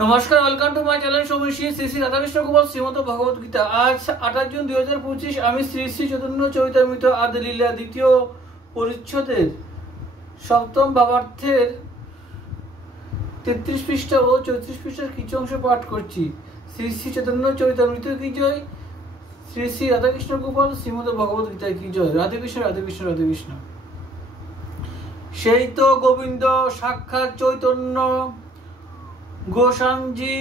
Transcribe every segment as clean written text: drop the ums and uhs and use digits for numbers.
नमस्कार, welcome to my channel Shri Shri Radhakrishna Gopal Shrimad Bhagavad Gita. आज 28 जून 2025 আমি শ্রী শ্রী চৈতন্য চরিতামৃত আদি লীলা দ্বিতীয় পরিচ্ছদের সপ্তম ভাবার্থের 33 পৃষ্ঠা ও 34 পৃষ্ঠার কিছু অংশ পাঠ করছি। শ্রী শ্রী চৈতন্য চরিতামৃত কি জয়, শ্রী শ্রী রাধাকৃষ্ণ গোপাল শ্রীমদ ভগবত গীতা কি জয়। রাধে কৃষ্ণ রাধে কৃষ্ণ রাধে কৃষ্ণ। সেই তো গোবিন্দ সাক্ষাৎ চৈতন্য গোসাঞ্জি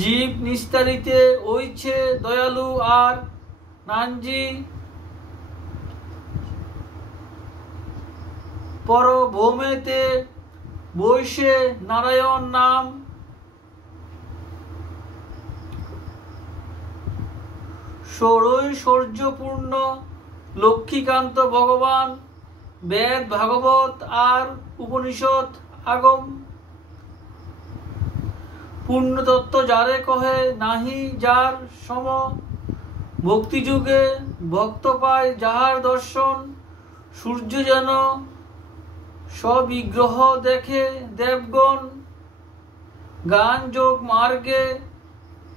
জীব নিস্তারিতে ওইছে দয়ালু আর নাঞ্জি পরভূমেতে বৈশে নারায়ণ নাম ষড়ৈশ্বর্যপূর্ণ লক্ষ্মীকান্ত ভগবান বেদ ভাগবত আর উপনিষদ আগম পূর্ণতত্ত্ব যারে কহে নাহি যার সম ভক্তি যুগে ভক্ত পায় যাহার দর্শন সূর্য যেন সবিগ্রহ দেখে দেবগণ গান যোগ মার্গে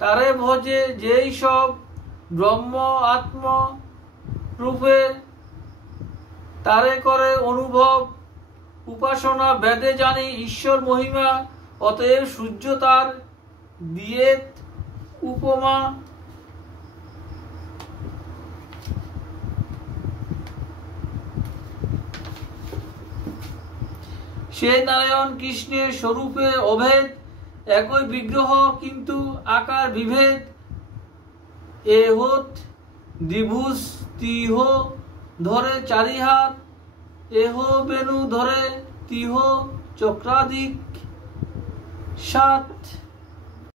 তারে ভজে যেই সব ব্রহ্ম আত্ম রূপে তারে করে অনুভব উপাসনা বেদে জানি ঈশ্বর মহিমা অতএব সূর্য তার দিয়েত উপমা। সে নারায়ণ কৃষ্ণের স্বরূপে অভেদ একই বিগ্রহ কিন্তু আকার বিভেদ এহত দ্বিভুজ তিহ ধরে চারি হাত এহ বেনু ধরে তিহ চক্রাধিক সাত।